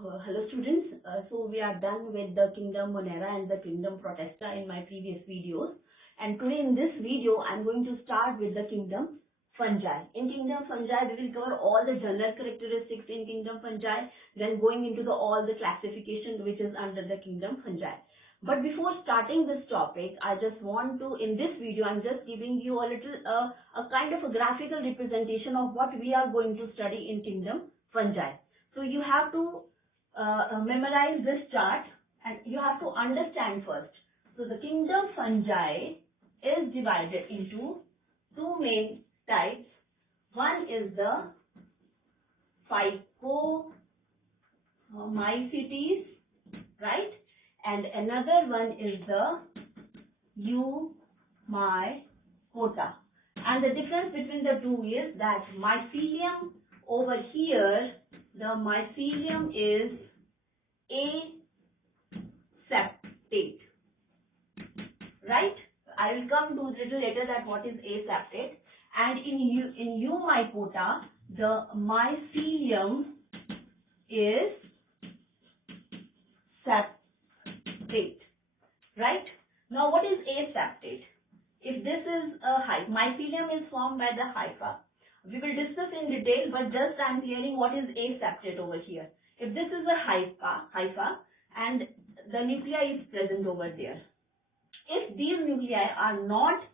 Hello students, so we are done with the kingdom Monera and the kingdom Protesta in my previous videos, and today in this video I am going to start with the kingdom fungi. In kingdom fungi we will cover all the general characteristics in kingdom fungi, then going into all the classification which is under the kingdom fungi. But before starting this topic, I just want to, in this video I am just giving you a little a kind of a graphical representation of what we are going to study in kingdom fungi. So you have to memorize this chart and you have to understand first. So the kingdom fungi is divided into two main types. One is the phycomycetes, right? And another one is the Eumycota. And the difference between the two is that mycelium over here, the mycelium is aseptate, right? I will come to a little later that what is aseptate. And in Eumycota, the mycelium is septate, right? Now what is aseptate? If this is a mycelium is formed by the hypha. We will discuss in detail, but just I am clearing what is aseptate over here. If this is a hypha and the nuclei is present over there, if these nuclei are not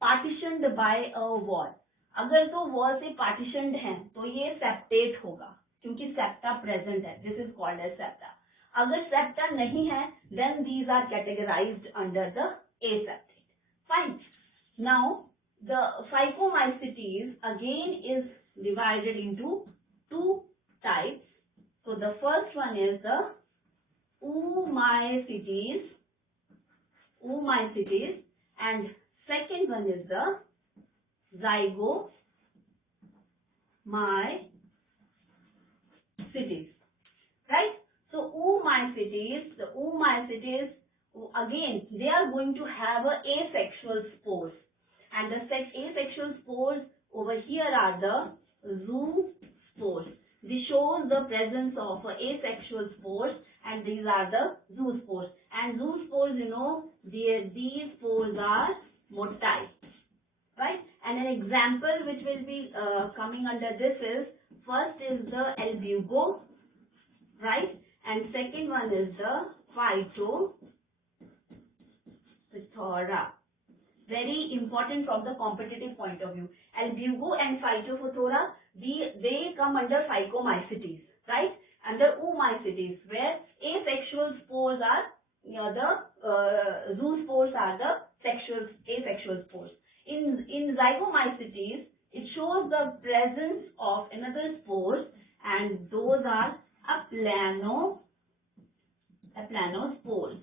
partitioned by a wall, अगर तो wall से partitioned हैं तो ये septate होगा क्योंकि septa present है. This is called as septa. अगर septa नहीं है, then these are categorized under the aseptate. Fine. Now the phycomycetes again is divided into two types. So the first one is the oomycetes, and second one is the zygomycetes, right? So oomycetes, the oomycetes again they are going to have a asexual spores. And the asexual spores over here are the zoospores. This shows the presence of asexual spores, and these are the zoospores. And zoospores, you know, these spores are motile, right? And an example which will be coming under this is, first is the albugo, right? And second one is the phytophthora. Very important from the competitive point of view. Albugo and phytophthora, they come under phycomycetes, right? Under oomycetes, where asexual spores are, the zoospores are the asexual spores. In zygomycetes, it shows the presence of another spores, and those are aplanospores,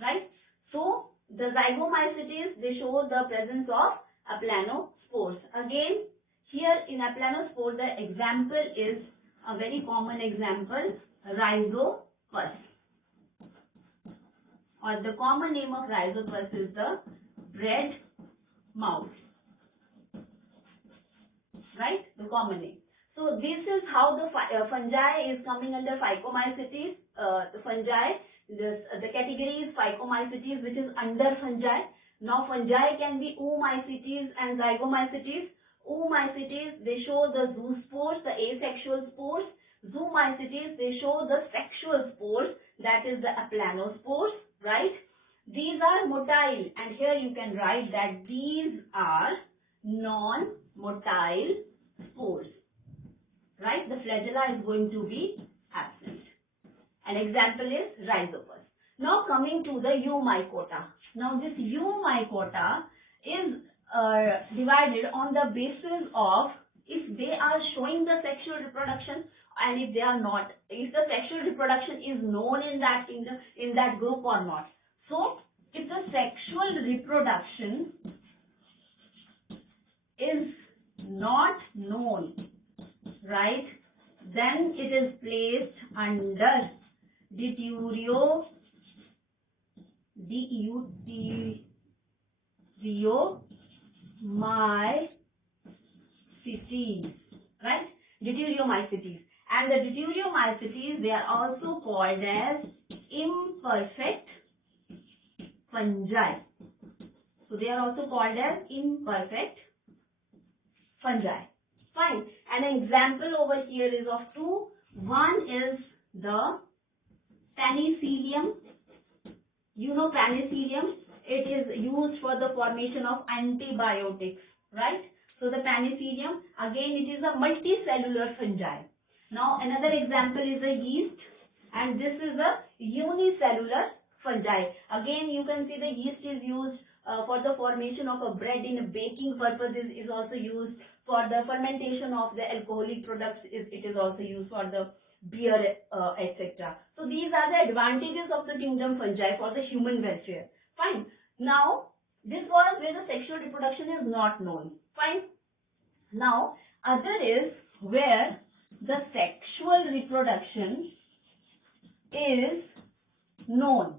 right? So the zygomycetes, they show the presence of aplanospores. Again, here in aplanospore, the example is a very common example, rhizopus. Or the common name of rhizopus is the bread mouse, right? The common name. So this is how the fungi is coming under phycomycetes. The fungi. The category is phycomycetes, which is under fungi. Now fungi can be oomycetes and zygomycetes. Oomycetes, they show the zoospores, the asexual spores. Zoomycetes, they show the sexual spores, that is the aplanospores, right? These are motile, and here you can write that these are non-motile spores, right? The flagella is going to be absent. An example is rhizopus. Now coming to the Eumycota. Now this Eumycota is divided on the basis of if they are showing the sexual reproduction and if they are not, if the sexual reproduction is known in that kingdom, in that group or not. So if the sexual reproduction is not known, right, then it is placed under deuteriomycetes, right? Deuteriomycetes. And the deuteriomycetes, they are also called as imperfect fungi. So they are also called as imperfect fungi. Fine. An example over here is of two. One is the penicillium. You know penicillium, it is used for the formation of antibiotics, right? So the penicillium, again it is a multicellular fungi. Now another example is a yeast, and this is a unicellular fungi. Again you can see the yeast is used for the formation of a bread in baking purposes, is also used for the fermentation of the alcoholic products, it is also used for the beer, etc. So these are the advantages of the kingdom fungi for the human welfare. Fine. Now this was where the sexual reproduction is not known. Fine. Now other is where the sexual reproduction is known,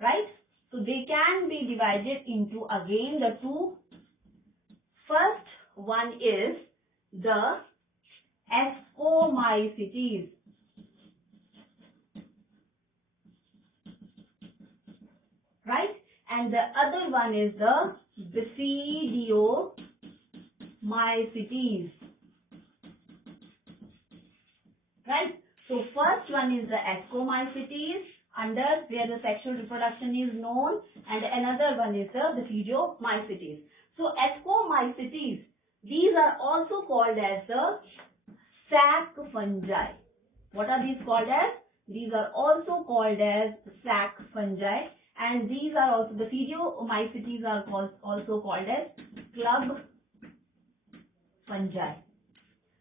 right? So they can be divided into again the two. First one is the ascomycetes, right? And the other one is the basidiomycetes, right? So first one is the ascomycetes, under where the sexual reproduction is known, and another one is the basidiomycetes. So ascomycetes, these are also called as the sac fungi. What are these called as? These are also called as sac fungi, and these are also the basidiomycetes are also called as club fungi,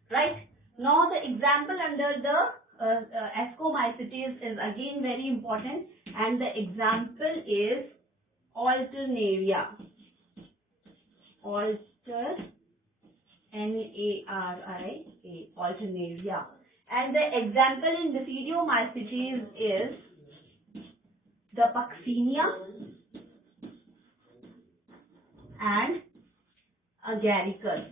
right? Now the example under the ascomycetes is again very important, and the example is alternaria. Alternaria. And the example in basidiomycetes is the Puccinia and agaricus.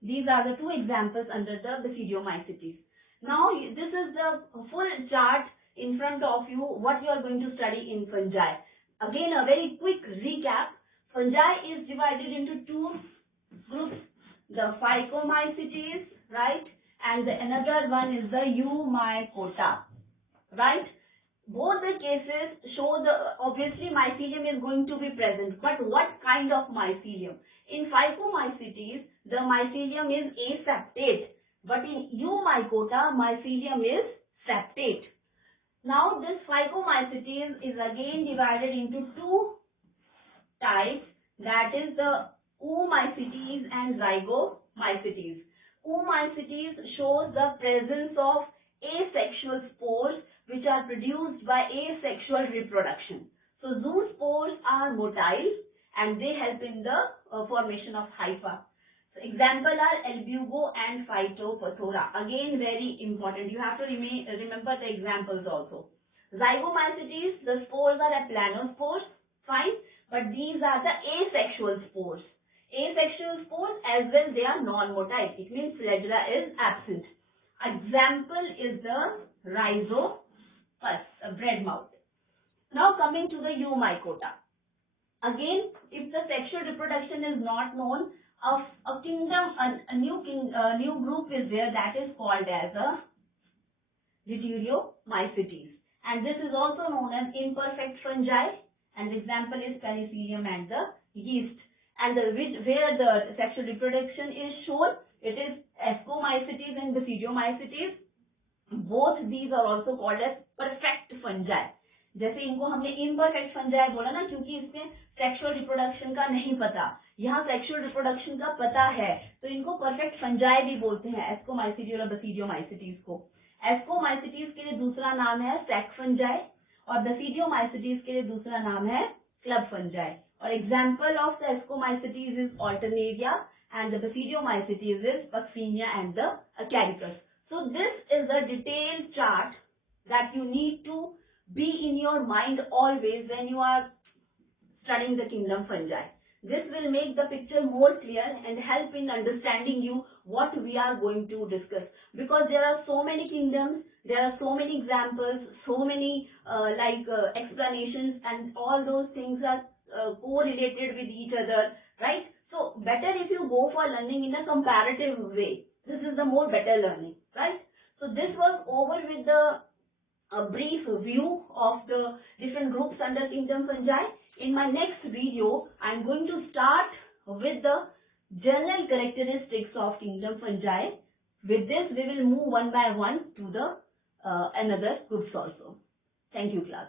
These are the two examples under the basidiomycetes. Now this is the full chart in front of you, what you are going to study in fungi. Again a very quick recap. Fungi is divided into two groups, the Phycomycetes, right? And the another one is the Eumycota, right? Both the cases show the, obviously mycelium is going to be present, but what kind of mycelium? In Phycomycetes, the mycelium is aseptate, but in Eumycota, mycelium is septate. Now this Phycomycetes is again divided into two types, that is the Oomycetes and Zygomycetes. Oomycetes shows the presence of asexual spores which are produced by asexual reproduction. So zoospores are motile and they help in the formation of hypha. So example are albugo and phytophthora. Again very important. You have to remember the examples also. Zygomycetes, the spores are aplanospores, fine, but these are the asexual spores. Asexual spores as well, they are non-motile. It means flagella is absent. Example is the rhizopus, a bread mouth. Now coming to the Eumycota. Again, if the sexual reproduction is not known, a new group is there, that is called as a deuteriomycetes, and this is also known as imperfect fungi, and the example is penicillium and the yeast. And where the sexual reproduction is shown, it is ascomycetes and basidiomycetes. Both these are also called as perfect fungi. जैसे इनको हमने imperfect fungi बोला ना, क्योंकि इसमें sexual reproduction का नहीं पता, यहाँ sexual reproduction का पता है, तो इनको perfect fungi भी बोलते हैं, ascomycetes और basidiomycetes को. Ascomycetes के लिए दूसरा नाम है sac fungi और basidiomycetes के लिए दूसरा नाम है club fungi. और example of the ascomycetes is alternaria and the basidiomycetes is Puccinia and the acaricus. So this is a detailed chart that you need to be in your mind always when you are studying the kingdom fungi. This will make the picture more clear and help in understanding you what we are going to discuss, because there are so many kingdoms, there are so many examples, so many explanations, and all those things are correlated with each other, right? So better if you go for learning in a comparative way. This is the more better learning, right? So this was over with the a brief view of the different groups under kingdom fungi. In my next video, I am going to start with the general characteristics of kingdom fungi. With this, we will move one by one to the another groups also. Thank you, class.